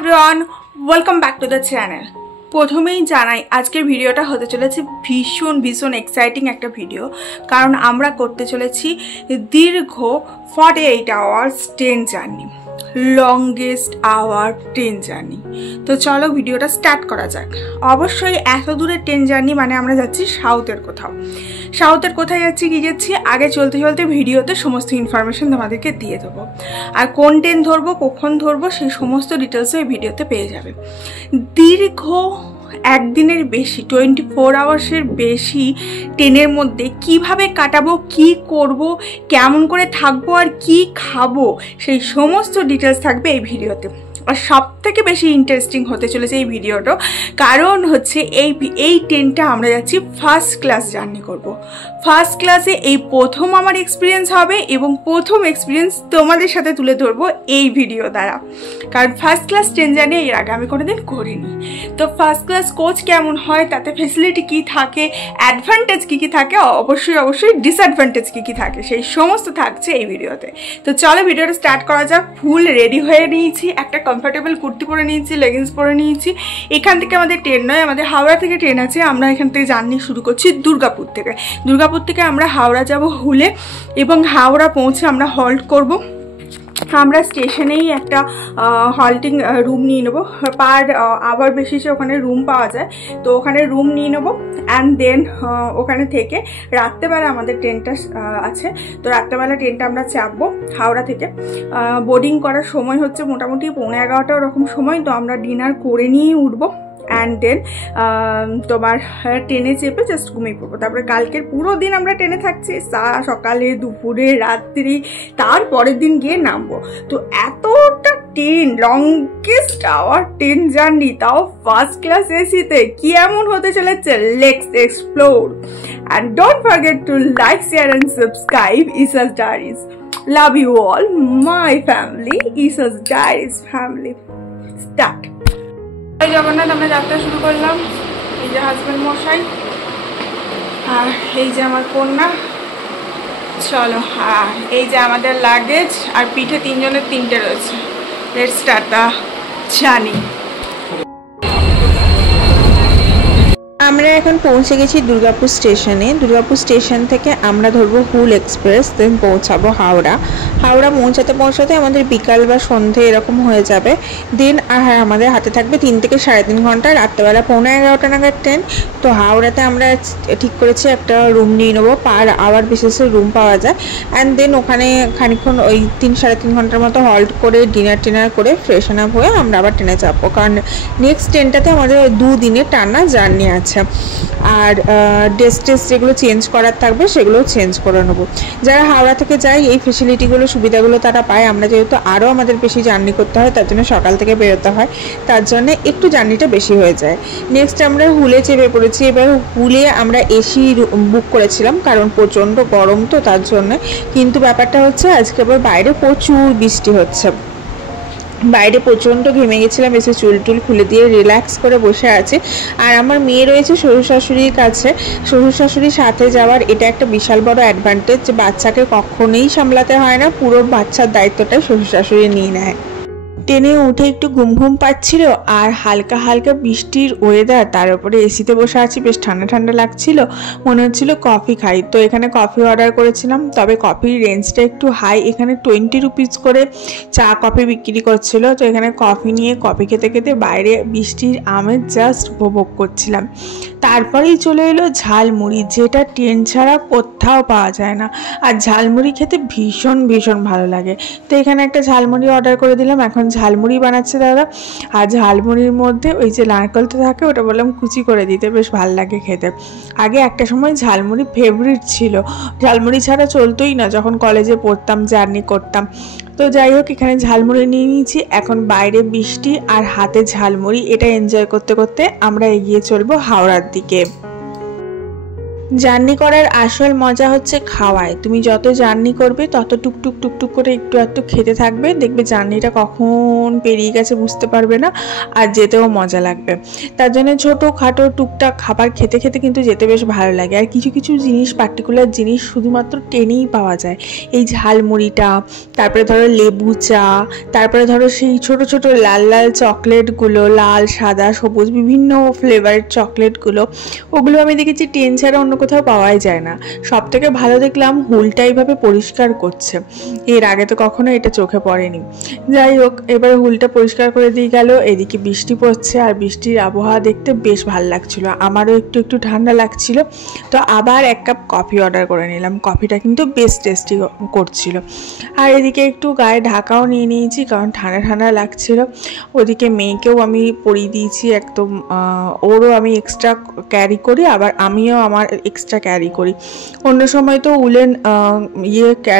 Everyone, welcome back to the channel. প্রথমেই জানাই আজকের ভিডিওটা হতে চলেছে ভীষণ এক্সাইটিং একটা ভিডিও, কারণ আমরা করতে চলেছি দীর্ঘ 48 hours train journey, longest hour train journey. তো চলো ভিডিওটা স্টার্ট করা যাক। অবশ্যই এত দূরের ট্রেন জার্নি মানে আমরা যাচ্ছি সাউথের কোথাও। সাউথের কোথায় যাচ্ছি কী যাচ্ছি আগে চলতে চলতে ভিডিওতে সমস্ত ইনফরমেশন তোমাদেরকে দিয়ে দেবো, আর কোন ট্রেন ধরবো কখন ধরবো সেই সমস্ত ডিটেলসও এই ভিডিওতে পেয়ে যাবে। দীর্ঘ একদিনের বেশি 24 আওয়ার্সের বেশি ট্রেনের মধ্যে কিভাবে কাটাবো, কি করব, কেমন করে থাকবো আর কি খাবো সেই সমস্ত ডিটেলস থাকবে এই ভিডিওতে। আর সব থেকে বেশি ইন্টারেস্টিং হতে চলেছে এই ভিডিওটা, কারণ হচ্ছে এই ট্রেনটা আমরা যাচ্ছি ফার্স্ট ক্লাস জার্নি করব। ফার্স্ট ক্লাসে এই প্রথম আমার এক্সপিরিয়েন্স হবে এবং প্রথম এক্সপিরিয়েন্স তোমাদের সাথে তুলে ধরবো এই ভিডিও দ্বারা, কারণ ফার্স্ট ক্লাস ট্রেন জার্নি এর আগে আমি কোনোদিন করিনি। তো ফার্স্ট ক্লাস কোচ কেমন হয়, তাতে ফেসিলিটি কী থাকে, অ্যাডভান্টেজ কী কী থাকে, অবশ্যই ডিসঅ্যাডভান্টেজ কী কী থাকে, সেই সমস্ত থাকছে এই ভিডিওতে। তো চলো ভিডিওটা স্টার্ট করা যাক। ফুল রেডি হয়ে নিয়েছি, একটা কমফর্টেবল কুর্তি পরে নিয়েছি, লেগিংস পরে নিয়েছি। এখান থেকে আমাদের ট্রেন নয়, আমাদের হাওড়া থেকে ট্রেন আছে। আমরা এখান থেকে জার্নি শুরু করছি দুর্গাপুর থেকে। দুর্গাপুর থেকে আমরা হাওড়া যাব হুলে, এবং হাওড়া পৌঁছে আমরা হল্ট করব। আমরা স্টেশনেই একটা হল্টিং রুম নিয়ে নেবো, পার আওয়ার বেসিসে ওখানে রুম পাওয়া যায়, তো ওখানে রুম নিয়ে নেবো। অ্যান্ড দেন ওখানে থেকে রাত্রেবেলা আমাদের ট্রেনটা আছে, তো রাত্রেবেলা ট্রেনটা আমরা চাপবো হাওড়া থেকে। বোর্ডিং করার সময় হচ্ছে মোটামুটি 11:15 ওরকম সময়, তো আমরা ডিনার করে নিয়েই উঠবো। অ্যান্ড দেন তোমার ট্রেনে চেপে জাস্ট ঘুমিয়ে পড়বো। তারপরে কালকের পুরো দিন আমরা ট্রেনে থাকছি, সকালে দুপুরে রাত্রি, তারপরের দিন গিয়ে নামবো। তো এতটা train, longest hour train journey, তাও ফার্স্ট ক্লাস এসিতে, কি এমন হতে চলেছে, let's explore. And don't forget to like, share and subscribe Isa's diaries. Love you all my family, Isa's diaries family. Start. Jagannath, আমরা যাত্রা শুরু করলাম। এই যে হাজব্যান্ড মশাই, আর এই যে আমার কন্যা। চলো, আর এই যে আমাদের লাগেজ, আর পিঠে তিনজনের তিনটে রয়েছে। Let's start the journey. আমরা এখন পৌঁছে গেছি দুর্গাপুর স্টেশনে। দুর্গাপুর স্টেশন থেকে আমরা ধরবো হুল এক্সপ্রেস, দেন পৌঁছাবো হাওড়া। হাওড়া পৌঁছাতে আমাদের বিকাল বা সন্ধে এরকম হয়ে যাবে। দেন আমাদের হাতে থাকবে 3 থেকে 3.5 ঘন্টা, রাত্রেবেলা 11:15 নাগাদ ট্রেন। তো হাওড়াতে আমরা ঠিক করেছি একটা রুম নিয়ে নেবো, পার আওয়ার বেসিসে রুম পাওয়া যায়। অ্যান্ড দেন ওখানে খানিকক্ষণ ওই 3-3.5 ঘন্টার মতো হল্ট করে ডিনার করে ফ্রেশন আপ হয়ে আমরা আবার ট্রেনে চাপবো, কারণ নেক্সট ট্রেনটাতে আমাদের 2 দিনের টানা জার্নি আছে। আর ড্রেস যেগুলো চেঞ্জ করার থাকবে সেগুলোও চেঞ্জ করে নেবো। যারা হাওড়া থেকে যায় এই ফেসিলিটিগুলো, সুবিধাগুলো তারা পায়। আমরা যেহেতু আরও আমাদের বেশি জার্নি করতে হয়, তার জন্য সকাল থেকে বেরোতে হয়, তার জন্য একটু জার্নিটা বেশি হয়ে যায়। নেক্সট আমরা হুলে চেপে পড়েছি। এবার হুলে আমরা এসি বুক করেছিলাম, কারণ প্রচণ্ড গরম, তো তার জন্য। কিন্তু ব্যাপারটা হচ্ছে আজকে আবার বাইরে প্রচুর বৃষ্টি হচ্ছে। বাইরে প্রচণ্ড ঘেমে গেছিলাম, এসে চুল খুলে দিয়ে রিল্যাক্স করে বসে আছে। আর আমার মেয়ে রয়েছে শ্বশুর শাশুড়ির কাছে। শ্বশুর শাশুড়ির সাথে যাওয়ার এটা একটা বিশাল বড় অ্যাডভান্টেজ, যে বাচ্চাকে কখনোই সামলাতে হয় না, পুরো বাচ্চার দায়িত্বটাই শ্বশুর শাশুড়ি নিয়ে নেয়। ট্রেনে উঠে একটু ঘুম পাচ্ছিল, আর হালকা বৃষ্টির ওয়েদার, তার উপরে এসিতে বসে আছি, বেশ ঠান্ডা লাগছিল, মনে হচ্ছিল কফি খাই। তো এখানে কফি অর্ডার করেছিলাম, তবে কফির রেঞ্জটা একটু হাই। এখানে 20 রুপিস করে চা কফি বিক্রি করছিল। তো এখানে কফি নিয়ে কফি খেতে বাইরে বৃষ্টির আমেজ জাস্ট উপভোগ করছিলাম। তারপরেই চলে এলো ঝালমুড়ি, যেটা ট্রেন ছাড়া কোথাও পাওয়া যায় না। আর ঝালমুড়ি খেতে ভীষণ ভালো লাগে। তো এখানে একটা ঝালমুড়ি অর্ডার করে দিলাম। এখন ঝালমুড়ি বানাচ্ছে দাদা, আর ঝালমুড়ির মধ্যে ওই যে নারকেলটা থাকে ওটা বললাম কুচি করে দিতে, বেশ ভালো লাগে খেতে। আগে একটা সময় ঝালমুড়ি ফেভারিট ছিল, ঝালমুড়ি ছাড়া চলতোই না যখন কলেজে পড়তাম, জার্নি করতাম। তো যাই হোক, এখানে ঝালমুড়ি নিয়ে নিয়েছি। এখন বাইরে বৃষ্টি আর হাতে ঝালমুড়ি, এটা এনজয় করতে আমরা এগিয়ে চলবো হাওড়ার দিকে। জার্নি করার আসল মজা হচ্ছে খাওয়ায়। তুমি যত জার্নি করবে তত টুকটুক টুকটুক করে একটু একটু খেতে থাকবে, দেখবে জার্নিটা কখন পেরিয়ে গেছে বুঝতে পারবে না, আর যেতেও মজা লাগবে। তার জন্য ছোটো খাটো টুকটাক খাবার খেতে খেতে কিন্তু যেতে বেশ ভালো লাগে। আর কিছু কিছু জিনিস, পার্টিকুলার জিনিস শুধুমাত্র ট্রেনেই পাওয়া যায়। এই ঝালমুড়িটা, তারপরে ধরো লেবু চা, তারপরে ধরো সেই ছোট ছোট লাল লাল চকলেটগুলো, লাল সাদা সবুজ বিভিন্ন ফ্লেভারের চকলেটগুলো, ওগুলো আমি দেখেছি ট্রেন ছাড়া অন্য কোথাও পাওয়াই যায় না। সব থেকে ভালো দেখলাম হুলটা এইভাবে পরিষ্কার করছে, এর আগে তো কখনো এটা চোখে পড়েনি। যাই হোক, এবার হুলটা পরিষ্কার করে দিয়ে গেল। এদিকে বৃষ্টি পড়ছে, আর বৃষ্টির আবহাওয়া দেখতে বেশ ভালো লাগছিল, আমারও একটু একটু ঠান্ডা লাগছিল। তো আবার এক কাপ কফি অর্ডার করে নিলাম, কফিটা কিন্তু বেশ টেস্টি করছিল। আর এদিকে একটু গায়ে ঢাকাও নিয়ে নিয়েছি, কারণ ঠান্ডা ঠান্ডা লাগছিল। ওদিকে মেয়েকেও আমি পরিয়ে দিয়েছি একদম, ওরও আমি এক্সট্রা ক্যারি করি, আবার আমিও আমার এক্সট্রা ক্যারি করি। অন্য সময় তো উলেন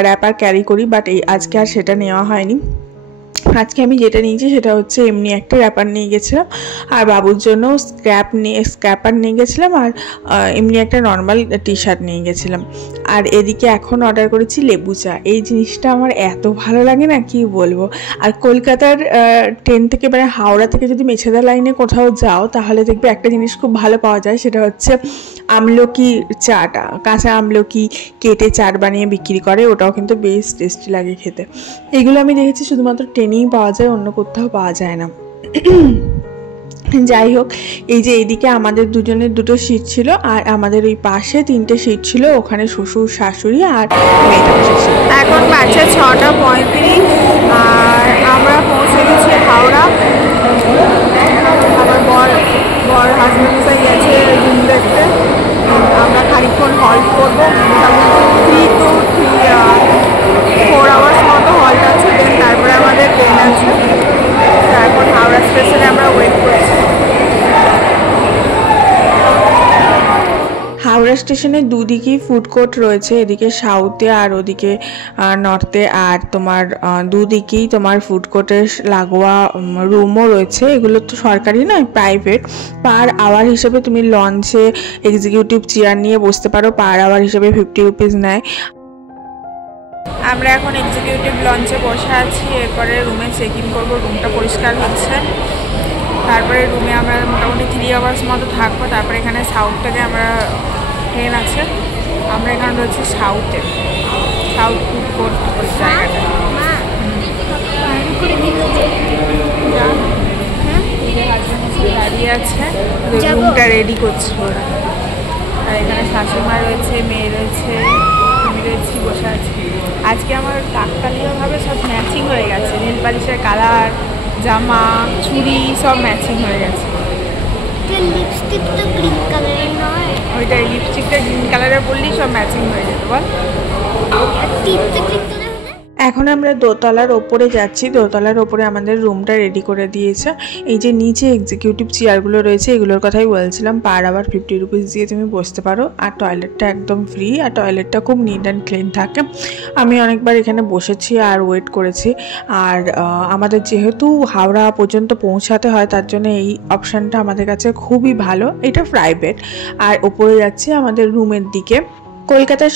র্যাপার ক্যারি করি, বাট আজকে আর সেটা নেওয়া হয়নি। আজকে আমি যেটা নিয়েছি সেটা হচ্ছে এমনি একটা র্যাপার নিয়ে গেছিলাম, আর বাবুর জন্য স্ক্র্যাপার নিয়ে গেছিলাম, আর এমনি একটা নর্মাল টি শার্ট নিয়ে গেছিলাম। আর এদিকে এখন অর্ডার করেছি লেবু চা। এই জিনিসটা আমার এত ভালো লাগে না কি বলবো। আর কলকাতার ট্রেন থেকে, মানে হাওড়া থেকে যদি মেছেদা লাইনে কোথাও যাও, তাহলে দেখবে একটা জিনিস খুব ভালো পাওয়া যায়, সেটা হচ্ছে আমলকি চাটা। কাঁচা আমলকি কেটে চাট বানিয়ে বিক্রি করে, ওটাও কিন্তু বেশ টেস্টি লাগে খেতে। এগুলো আমি দেখেছি শুধুমাত্র ট্রেনেই পাওয়া যায়, অন্য কোথাও পাওয়া যায় না। যাই হোক, এই যে এইদিকে আমাদের দুজনের দুটো সিট ছিল, আর আমাদের ওই পাশে 3টে সিট ছিল, ওখানে শ্বশুর শাশুড়ি আর মেয়েটা বসেছিল। এখন বাচ্চা 6:35, আর আমরা পৌঁছে গেছি হাওড়া। আমার বর হাজব্যান্ড কোথায় গেছে রুম দেখতে। আমরা খানিকক্ষণ হল্ট করবো, মোটামুটি 3 to 4 আওয়ার্স মতো হল্ট আছে, দেন তারপরে আমাদের ট্রেন আছে। এখন হাওড়া স্টেশনে আমরা ওয়েট করছি। হাওড়া স্টেশনের দুদিকেই ফুড কোর্ট রয়েছে, এদিকে সাউথে আর ওদিকে নর্থে। আর তোমার দুদিকেই তোমার ফুড কোর্টের লাগোয়া রুমও রয়েছে। এগুলো তো সরকারি নয়, প্রাইভেট। পার আওয়ার হিসেবে তুমি লঞ্চে এক্সিকিউটিভ চেয়ার নিয়ে বসতে পারো, পার আওয়ার হিসেবে 50 রুপিস নেয়। আমরা এখন এক্সিকিউটিভ লঞ্চে বসে আছি, এরপরে রুমে চেক ইন করবো। রুমটা পরিষ্কার হচ্ছে, তারপরে রুমে আমরা মোটামুটি 3 আওয়ার্স মতো থাকবো। তারপরে এখানে সাউথ থেকে আমরা ট্রেন আছে, আমরা এখানে রয়েছি সাউথ ফুড কোর্ট জায়গাটা। দাঁড়িয়ে আছে, রুমটা রেডি করছে ওরা। আর এখানে শাশুড়িমা রয়েছে, মেয়ে রয়েছে, আমি রয়েছি, বসে আছি। আজকে আমার কাকতালীয়ভাবে সব ম্যাচিং হয়ে গেছে, নীল পালিশের কালার, জামা, চুড়ি সব ম্যাচিং হয়ে গেছে। লিপস্টিকটা গ্রিন কালারের নয়, ওইটাই লিপস্টিকটা গ্রিন কালারের পরলেই সব ম্যাচিং হয়ে যেত বল। এখন আমরা দোতলার ওপরে যাচ্ছি। দোতলার ওপরে আমাদের রুমটা রেডি করে দিয়েছে। এই যে নিচে এক্সিকিউটিভ চেয়ারগুলো রয়েছে, এগুলোর কথাই বলছিলাম। পার আওয়ার 50 রুপিস দিয়ে তুমি বসতে পারো, আর টয়লেটটা একদম ফ্রি, আর টয়লেটটা খুব নিট অ্যান্ড ক্লিন থাকে। আমি অনেকবার এখানে বসেছি আর ওয়েট করেছি। আর আমাদের যেহেতু হাওড়া পর্যন্ত পৌঁছাতে হয়, তার জন্য এই অপশানটা আমাদের কাছে খুবই ভালো। এটা প্রাইভেট। আর ওপরে যাচ্ছি আমাদের রুমের দিকে। কলকাতার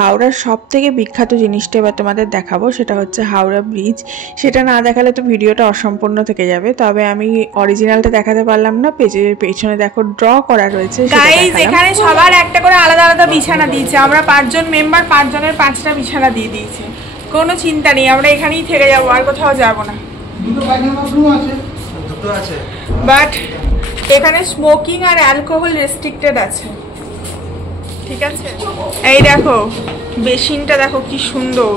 হাওড়ার সব থেকে বিখ্যাত জিনিসটা এবার তোমাদের দেখাবো, সেটা হচ্ছে হাওড়া ব্রিজ। সেটা না দেখালে তো ভিডিওটা অসম্পূর্ণ থেকে যাবে। তবে আমি অরিজিনালটা দেখাতে পারলাম না, পেছনে দেখো ড্র করা রয়েছে। গাইস, এখানে সবার একটা করে আলাদা আলাদা বিছানা দিয়েছে। আমরা 5 জন মেম্বার, 5 জনের 5টা বিছানা দিয়ে দিয়েছে। কোনো চিন্তা নেই, আমরা এখানেই থেকে যাবো, আর কোথাও যাবো না। বাট এখানে স্মোকিং আর অ্যালকোহল রেস্ট্রিক্টেড আছে, ঠিক আছে? এই দেখো বেসিনটা দেখো কি সুন্দর।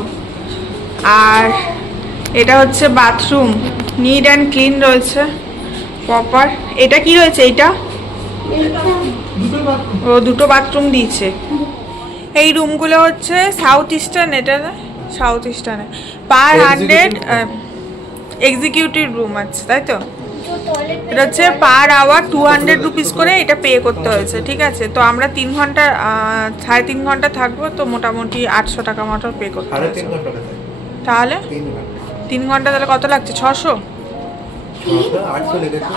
আর এটা হচ্ছে বাথরুম, নিট অ্যান্ড ক্লিন রয়েছে প্রপার। এটা কি রয়েছে? এইটা ও দুটো বাথরুম দিয়েছে। এই রুমগুলো হচ্ছে সাউথ ইস্টার্ন, এটা সাউথ ইস্টার্নে পার 100 এক্সিকিউটিভ রুম আছে, তাই তো? এটা হচ্ছে পার আওয়ার 200 রুপিস করে এটা পে করতে হয়েছে, ঠিক আছে? তো আমরা 3 ঘন্টা 3.5 ঘন্টা থাকবো, তো মোটামুটি 800 টাকা মতো পে করতে হয়েছে। তাহলে 3 ঘন্টা তাহলে কত লাগছে? 600? 800 লেগেছে।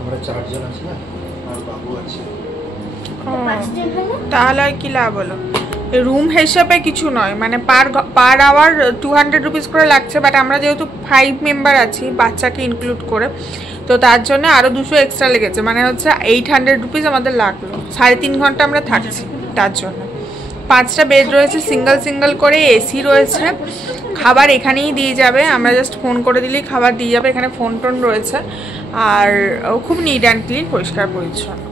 আমরা 4 জন আছি না, আর বাবু আছে। তাহলে আর কি লাভ হলো? রুম হিসেবে কিছু নয়, মানে পার আওয়ার 200 রুপিস করে লাগছে, বাট আমরা যেহেতু 5 মেম্বার আছি বাচ্চাকে ইনক্লুড করে, তো তার জন্য আরও 200 এক্সট্রা লেগেছে, মানে হচ্ছে 800 রুপিস আমাদের লাগলো। 3.5 ঘন্টা আমরা থাকছি তার জন্য। 5টা বেড রয়েছে, সিঙ্গেল করে, এসি রয়েছে, খাবার এখানেই দিয়ে যাবে, আমরা জাস্ট ফোন করে দিলেই খাবার দিয়ে যাবে। এখানে ফোন টোন রয়েছে, আর খুব নিট অ্যান্ড ক্লিন, পরিষ্কার পরিচ্ছন্ন।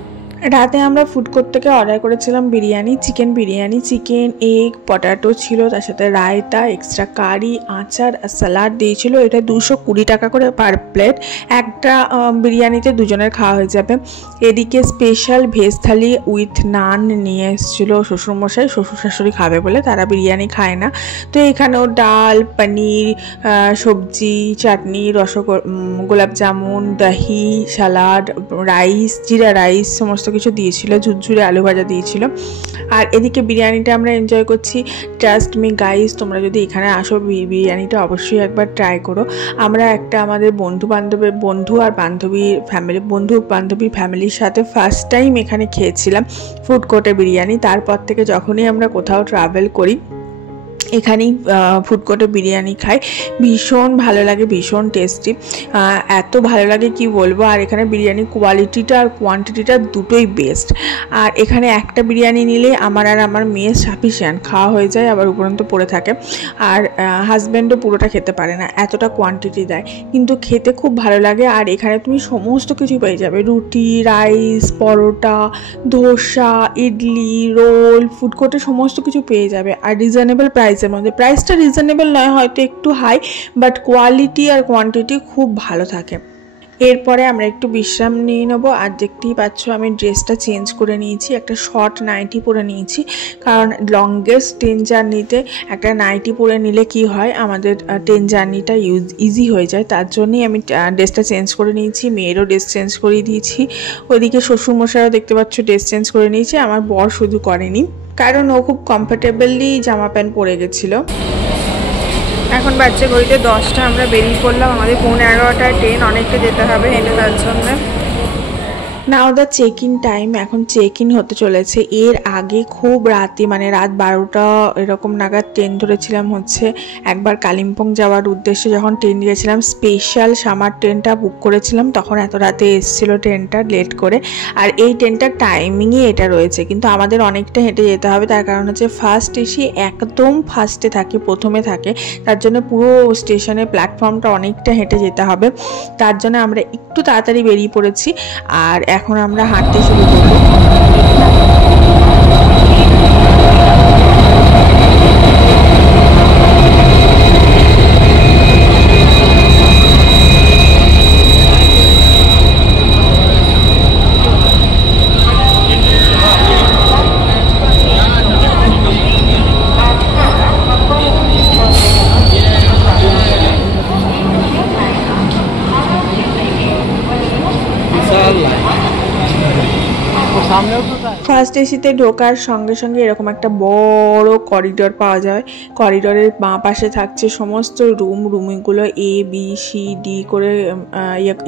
রাতে আমরা ফুড কোর্ট থেকে অর্ডার করেছিলাম biryani, chicken biryani, chicken, egg, potato ছিল, তার সাথে রায়তা, এক্সট্রা কারি, আচার আর স্যালাড দিয়েছিল। এটা 220 টাকা করে পার প্লেট। একটা বিরিয়ানিতে দুজনের খাওয়া হয়ে যাবে। এদিকে special veg thali with none নিয়ে এসেছিলো শ্বশুরমশাই, শ্বশুর শাশুড়ি খাবে বলে, তারা বিরিয়ানি খায় না। তো এখানেও ডাল, পনির, সবজি, চাটনি, গোলাপ জামুন, দহি, সালাড, রাইস, জিরা রাইস সমস্ত কিছু দিয়েছিল, ঝুরঝুরে আলু ভাজা দিয়েছিল। আর এদিকে বিরিয়ানিটা আমরা এনজয় করছি। ট্রাস্ট মি গাইস, তোমরা যদি এখানে আসো বিরিয়ানিটা অবশ্যই একবার ট্রাই করো। আমরা একটা আমাদের বন্ধু বান্ধবীর ফ্যামিলির সাথে ফার্স্ট টাইম এখানে খেয়েছিলাম ফুড কোর্টে বিরিয়ানি। তারপর থেকে যখনই আমরা কোথাও ট্রাভেল করি এখানেই ফুড কোর্টে বিরিয়ানি খাই, ভীষণ ভালো লাগে, ভীষণ টেস্টি, এত ভালো লাগে কি বলবো। আর এখানে বিরিয়ানির কোয়ালিটিটা আর কোয়ান্টিটিটা দুটোই বেস্ট। আর এখানে একটা বিরিয়ানি নিলে আমার আর আমার মেয়ের সাফিসিয়েন্ট খাওয়া হয়ে যায়, আবার উপরন্ত পড়ে থাকে। আর হাজব্যান্ডও পুরোটা খেতে পারে না, এতটা কোয়ান্টিটি দেয়, কিন্তু খেতে খুব ভালো লাগে। আর এখানে তুমি সমস্ত কিছু পেয়ে যাবে, রুটি, রাইস, পরোটা, ধোসা, ইডলি, রোল, ফুড কোর্টে সমস্ত কিছু পেয়ে যাবে। আর রিজনেবল প্রাইসের মধ্যে, প্রাইসটা রিজনেবল নয়, হয়তো একটু হাই, বাট কোয়ালিটি আর কোয়ান্টিটি খুব ভালো থাকে। এরপরে আমরা একটু বিশ্রাম নিয়ে নেবো। আর দেখতেই পাচ্ছ আমি ড্রেসটা চেঞ্জ করে নিয়েছি, একটা শর্ট নাইটি পরে নিয়েছি, কারণ লংগেস্ট ট্রেন জার্নিতে একটা নাইটি পরে নিলে কি হয়, আমাদের ট্রেন জার্নিটা ইজি হয়ে যায়। তার জন্যই আমি ড্রেসটা চেঞ্জ করে নিয়েছি, মেয়েরও ড্রেস চেঞ্জ করে দিয়েছি। ওইদিকে শ্বশুরমশাইও দেখতে পাচ্ছ ড্রেস চেঞ্জ করে নিয়েছি, আমার বর শুধু করেনি, কারণ ও খুব কমফোর্টেবলি জামা প্যান্ট পরে গেছিলো। এখন বাচ্চা ঘড়িতে 10টা, আমরা বেরিয়ে পড়লাম, আমাদের 11:15টায় ট্রেন, অনেকটা যেতে হবে হেঁটে, তার জন্য নাও দ্য চেক ইন টাইম, এখন চেক ইন হতে চলেছে। এর আগে খুব রাতে, মানে রাত 12টা এরকম নাগাদ ট্রেন ধরেছিলাম, হচ্ছে একবার কালিম্পং যাওয়ার উদ্দেশ্যে যখন ট্রেন গিয়েছিলাম, স্পেশাল সামার ট্রেনটা বুক করেছিলাম, তখন এত রাতে এসেছিল ট্রেনটা লেট করে। আর এই ট্রেনটার টাইমিংয়ে এটা রয়েছে, কিন্তু আমাদের অনেকটা হেঁটে যেতে হবে, তার কারণ হচ্ছে ফার্স্ট এসি একদম ফার্স্টে থাকে, প্রথমে থাকে, তার জন্য পুরো স্টেশনের প্ল্যাটফর্মটা অনেকটা হেঁটে যেতে হবে। তার জন্য আমরা একটু তাড়াতাড়ি বেরিয়ে পড়েছি, আর এখন আমরা হাঁটতে শুরু করব। ফার্স্ট এসিতে ঢোকার সঙ্গে সঙ্গে এরকম একটা বড় করিডোর পাওয়া যায়। করিডোরের বাঁ পাশে থাকছে সমস্ত রুমগুলো ABCD করে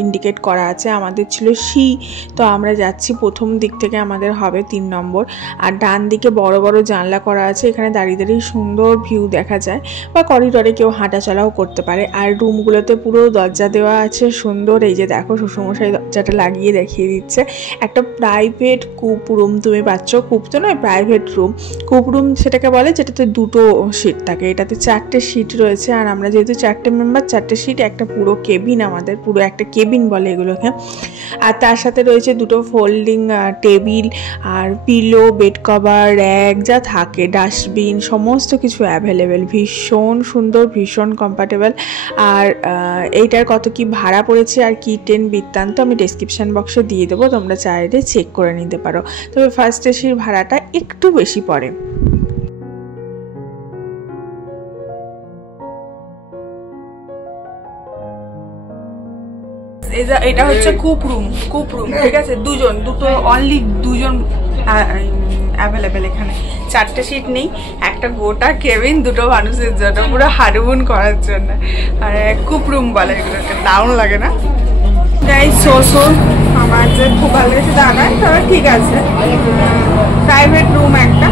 ইন্ডিকেট করা আছে। আমাদের ছিল সি, তো আমরা যাচ্ছি প্রথম দিক থেকে, আমাদের হবে 3 নম্বর। আর ডান দিকে বড় বড় জানলা করা আছে, এখানে দাঁড়িয়ে দাঁড়িয়ে সুন্দর ভিউ দেখা যায়, বা করিডোরে কেউ হাঁটাচলাও করতে পারে। আর রুমগুলোতে পুরো দরজা দেওয়া আছে সুন্দর, এই যে দেখো শ্বশুরমশাই দরজাটা লাগিয়ে দেখিয়ে দিচ্ছে। একটা প্রাইভেট কূপ রুম তুমি পাচ্ছ, কূপ তো নয়, প্রাইভেট রুম, কূপ রুম সেটাকে বলে, যেটাতে 2টো সিট থাকে, এটাতে 4টে সিট রয়েছে। আর আমরা যেহেতু 4টে মেম্বার, 4টে সিট, একটা পুরো কেবিন, আমাদের পুরো একটা কেবিন বলে এগুলোকে। আর তার সাথে রয়েছে 2টো ফোল্ডিং টেবিল, আর পিলো, বেড কভার, র্যাক, যা থাকে, ডাস্টবিন, সমস্ত কিছু অ্যাভেলেবেল, ভীষণ সুন্দর, ভীষণ কমফর্টেবল। আর এইটার কত কি ভাড়া পড়েছে আর কি ট্রেন বৃত্তান্ত আমি ডেসক্রিপশান বক্সে দিয়ে দেবো, তোমরা চাইলে চেক করে নিতে পারো। তবে ফার্স্ট এসির ভাড়াটা একটু বেশি পড়ে। এটা হচ্ছে কূপ রুম, ঠিক আছে, অনলি দুজন অ্যাভেলেবেল এখানে। 4টে সিট নেই, একটা গোটা কেবিন 2টো মানুষের জন্য, পুরো হারুন করার জন্য। আর কূপ রুম বলে এগুলোকে, দারুণ লাগে না? যাই আমার যে খুব ভালো লেগেছে জানায়, তবে ঠিক আছে। প্রাইভেট রুম একটা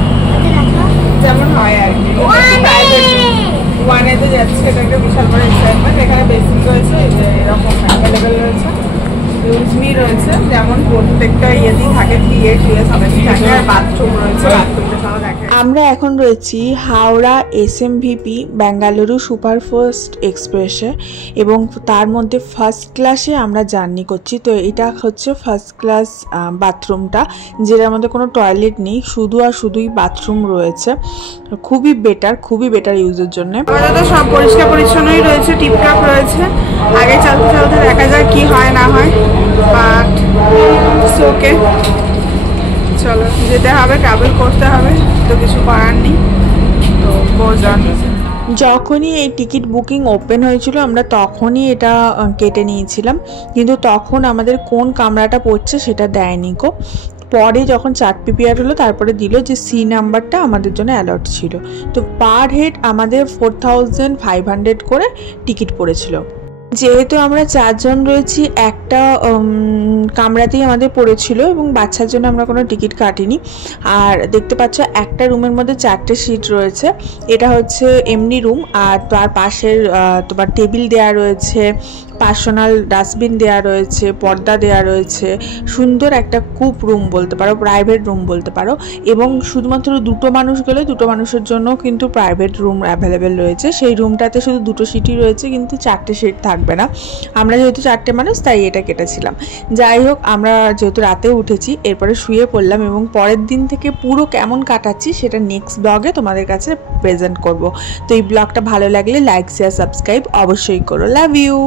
যেমন হয় আর কি, ওয়ানেতে যাচ্ছে, এটা একটা বিশাল বড় এক্সাইটমেন্ট। এখানে বেসিন রয়েছে, এরকম অ্যাভেলেবেল রয়েছে, ইউজমি রয়েছে, যেমন প্রত্যেকটা ইয়েতেই থাকে, পিএ সবাই থাকে, আর বাথরুম রয়েছে, বাথরুমটা সব দেখা। আমরা এখন রয়েছি হাওড়া এসএমভিপি বেঙ্গালুরু সুপারফাস্ট এক্সপ্রেসে এবং তার মধ্যে ফার্স্ট ক্লাসে আমরা জার্নি করছি। তো এটা হচ্ছে ফার্স্ট ক্লাস বাথরুমটা, যেটার মধ্যে কোনো টয়লেট নেই, শুধু আর শুধুই বাথরুম রয়েছে। খুবই বেটার ইউজের জন্য। আমাদের তো সব পরিষ্কার পরিচ্ছন্নই রয়েছে, টিপটপ রয়েছে। আগে চলতে চলতে দেখা যায় কি হয় না হয়, বাট ওকে, চলো যেতে হবে, ট্রাভেল করতে হবে, তো কিছু করার নেই, তো বোঝান। যখনই এই টিকিট বুকিং ওপেন হয়েছিল আমরা তখনই এটা কেটে নিয়েছিলাম, কিন্তু তখন আমাদের কোন কামরাটা পড়ছে সেটা দেয়নি গো। পরে যখন চার্ট প্রিপেয়ার হলো তারপরে দিল যে সি নাম্বারটা আমাদের জন্য অ্যালট ছিল। তো পার হেড আমাদের 4500 করে টিকিট পড়েছিল। যেহেতু আমরা 4 জন রয়েছি, একটা কামরাতেই আমাদের পড়েছিল এবং বাচ্চার জন্য আমরা কোনো টিকিট কাটিনি। আর দেখতে পাচ্ছ একটা রুমের মধ্যে 4টে সিট রয়েছে, এটা হচ্ছে এমনি রুম। আর তার পাশের তোমার টেবিল দেয়া রয়েছে, পার্সোনাল ডাস্টবিন দেয়া রয়েছে, পর্দা দেয়া রয়েছে, সুন্দর একটা কুপ রুম বলতে পারো, প্রাইভেট রুম বলতে পারো। এবং শুধুমাত্র 2টো মানুষ গেলে 2টো মানুষের জন্য কিন্তু প্রাইভেট রুম অ্যাভেলেবেল রয়েছে। সেই রুমটাতে শুধু 2টো সিটই রয়েছে, কিন্তু 4টে সিট থাকবে না। আমরা যেহেতু 4টে মানুষ তাই এটা কেটেছিলাম। যাই হোক, আমরা যেহেতু রাতে উঠেছি এরপরে শুয়ে পড়লাম এবং পরের দিন থেকে পুরো কেমন কাটাচ্ছি সেটা নেক্সট ব্লগে তোমাদের কাছে প্রেজেন্ট করব। তো এই ব্লগটা ভালো লাগলে লাইক, শেয়ার, সাবস্ক্রাইব অবশ্যই করো। Love you.